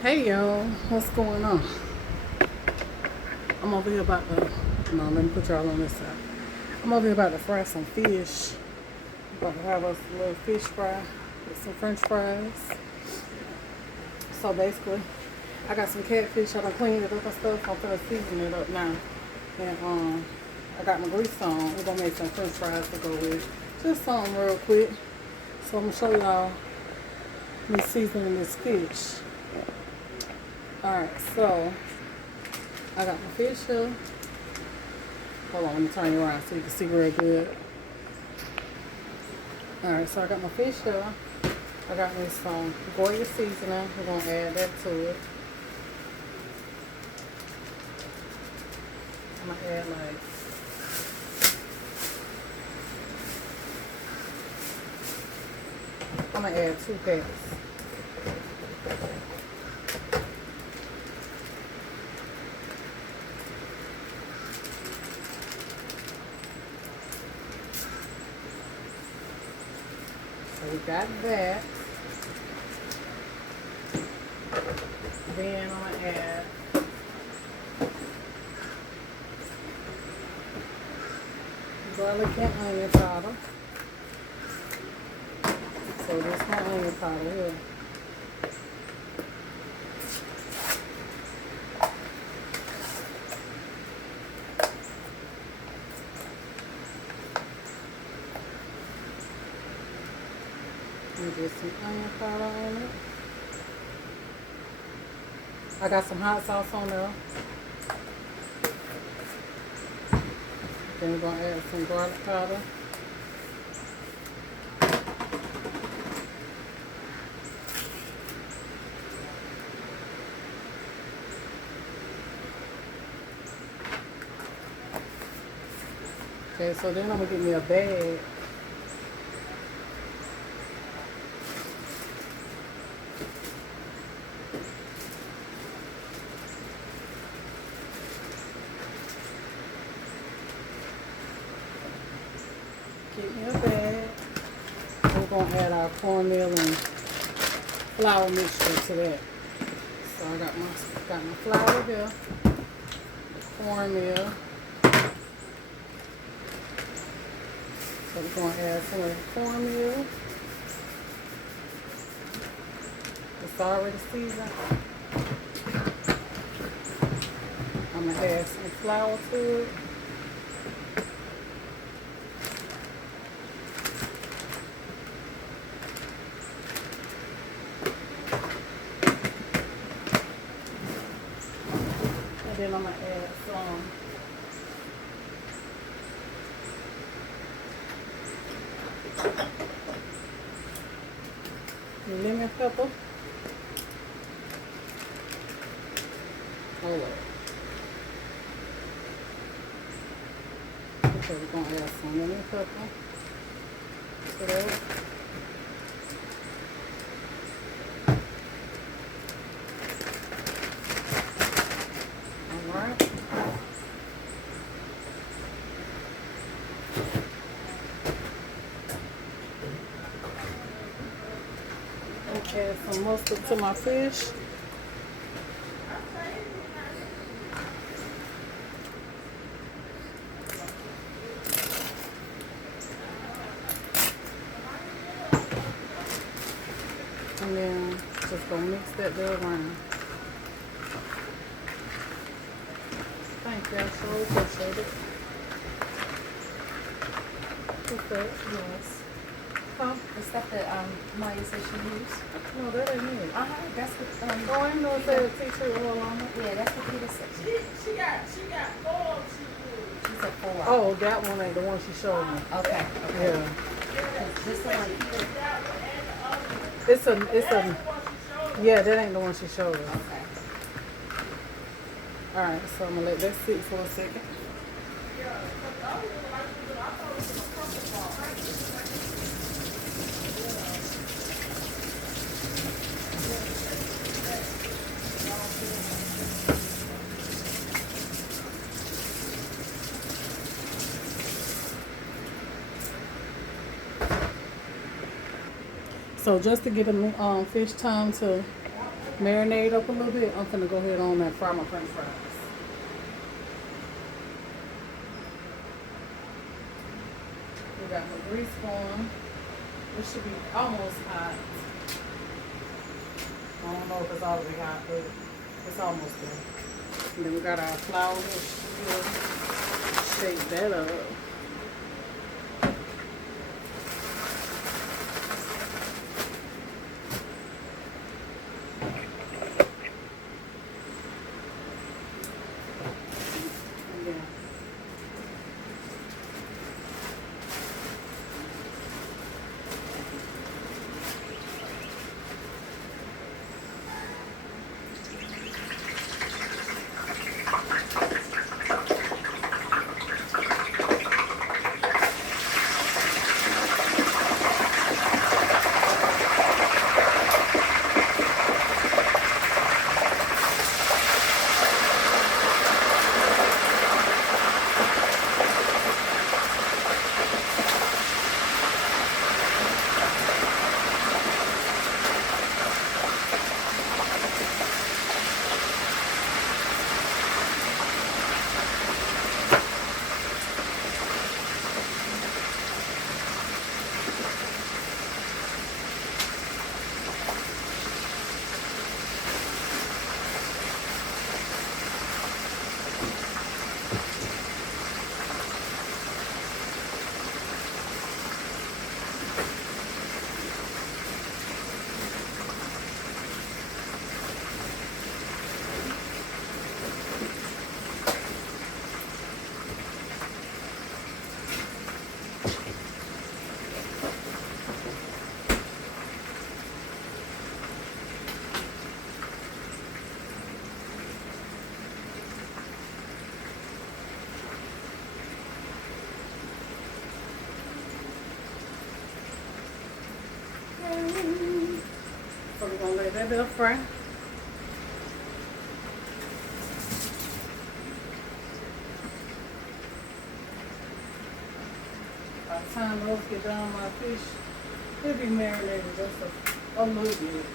Hey y'all, what's going on? I'm over here about to, no, let me put y'all on this side. I'm over here about to fry some fish. About to have us a little fish fry with some french fries. So basically, I got some catfish. I done cleaned it up and stuff. I'm finna season it up now. And I got my grease on. We're gonna make some french fries to go with. Just something real quick. So I'm gonna show y'all me seasoning this fish. Alright, so I got my fish here. Hold on, let me turn you around so you can see real good. Alright, so I got my fish here. I got me some Goya seasoning. We're going to add that to it. I'm going to add I'm going to add 2 packs. So we got that. Then I'm going to add garlic and onion powder. So this is my onion powder here. And get some onion powder on it. I got some hot sauce on there. Then we're going to add some garlic powder. Okay, so then I'm going to get me a bag. Get me a bag. We're going to add our cornmeal and flour mixture to that. So I got my flour here, cornmeal. So we're going to add some of the cornmeal. It's already seasoned. I'm going to add some flour to it. And then I'm going to add some lemon pepper. Hold up. Okay, we're going to add some lemon pepper to that. Alright. Add some mustard to my fish. And then just gonna mix that there around. Thank you, I sure appreciate it. What's that? Yes. Huh? The stuff that Maya said she used. No, that ain't it. That's what Oh, I didn't know it said a t-shirt oil on it. yeah, that's what Peter said. She got 4. She said 4. Oh, that one ain't the one she showed me. Okay. Yeah. This one It's a, yeah, that ain't the one she showed us. okay. Alright, so I'm gonna let that sit for a second. So just to get the fish time to marinate up a little bit. I'm gonna go ahead on and fry my french fries. We got the grease going. It should be almost hot. I don't know if it's already hot, but it's almost there. And then we got our flour mixture. Shake that up. So we're gonna let that bit fry. By the time those get done, my fish, it'll be marinated just a little bit.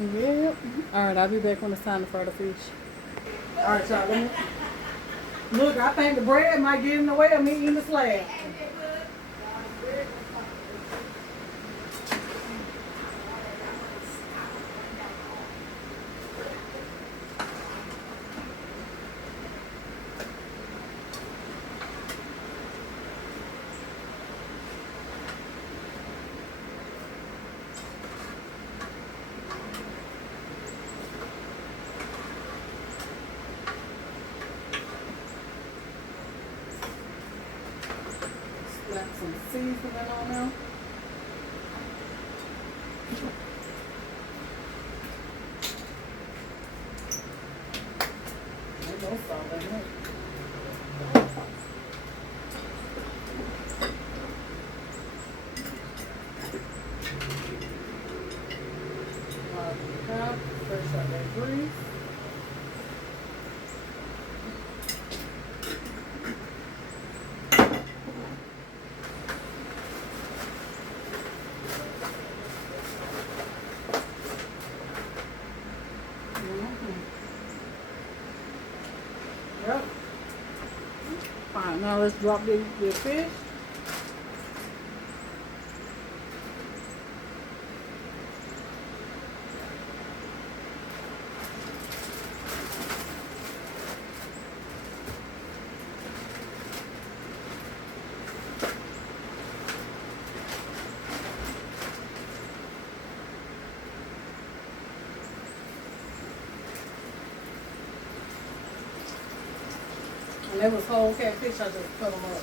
Yep. Alright, I'll be back when it's time to fry the fish. Alright, y'all. Look, I think the bread might get in the way of me eating the slab. Slap some seasoning on there. There's no salt in it. Fresh out that grease. Yep. Alright, now let's drop the fish. And they was whole catfish, I just cut them up.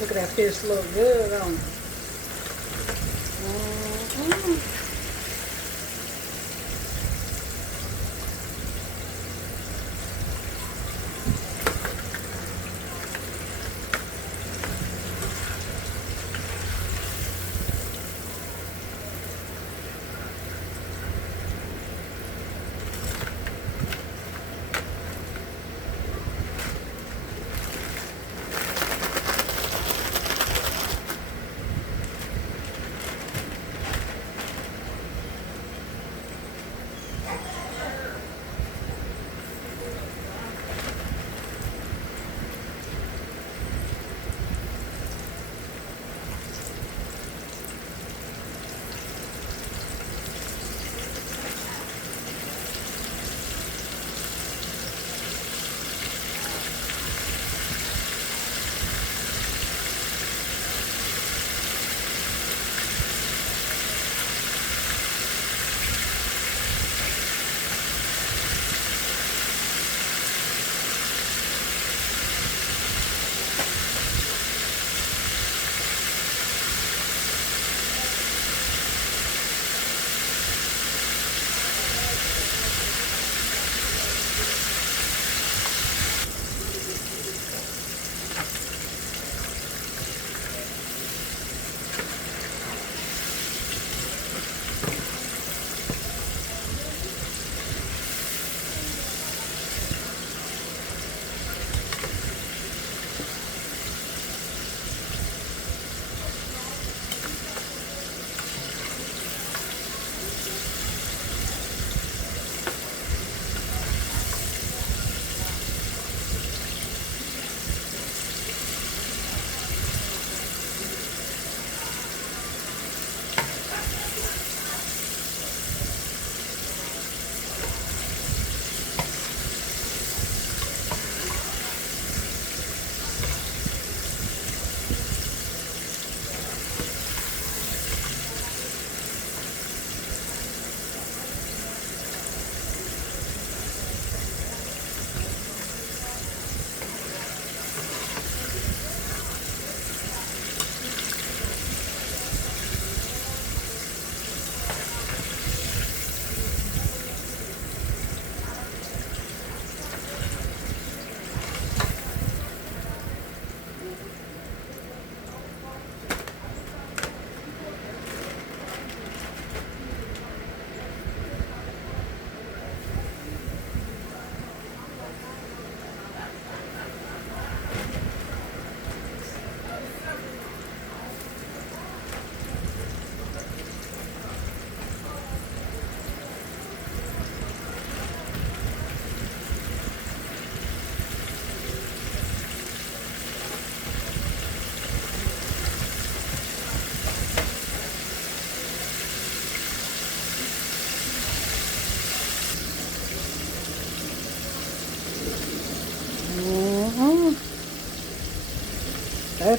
Look at that fish, look good on it.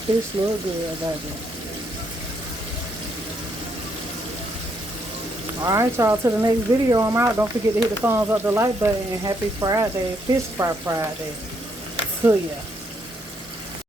fish look good, baby. Alright, y'all, to the next video. I'm out. Don't forget to hit the thumbs up, the like button, and happy Friday, Fish Fry Friday to ya.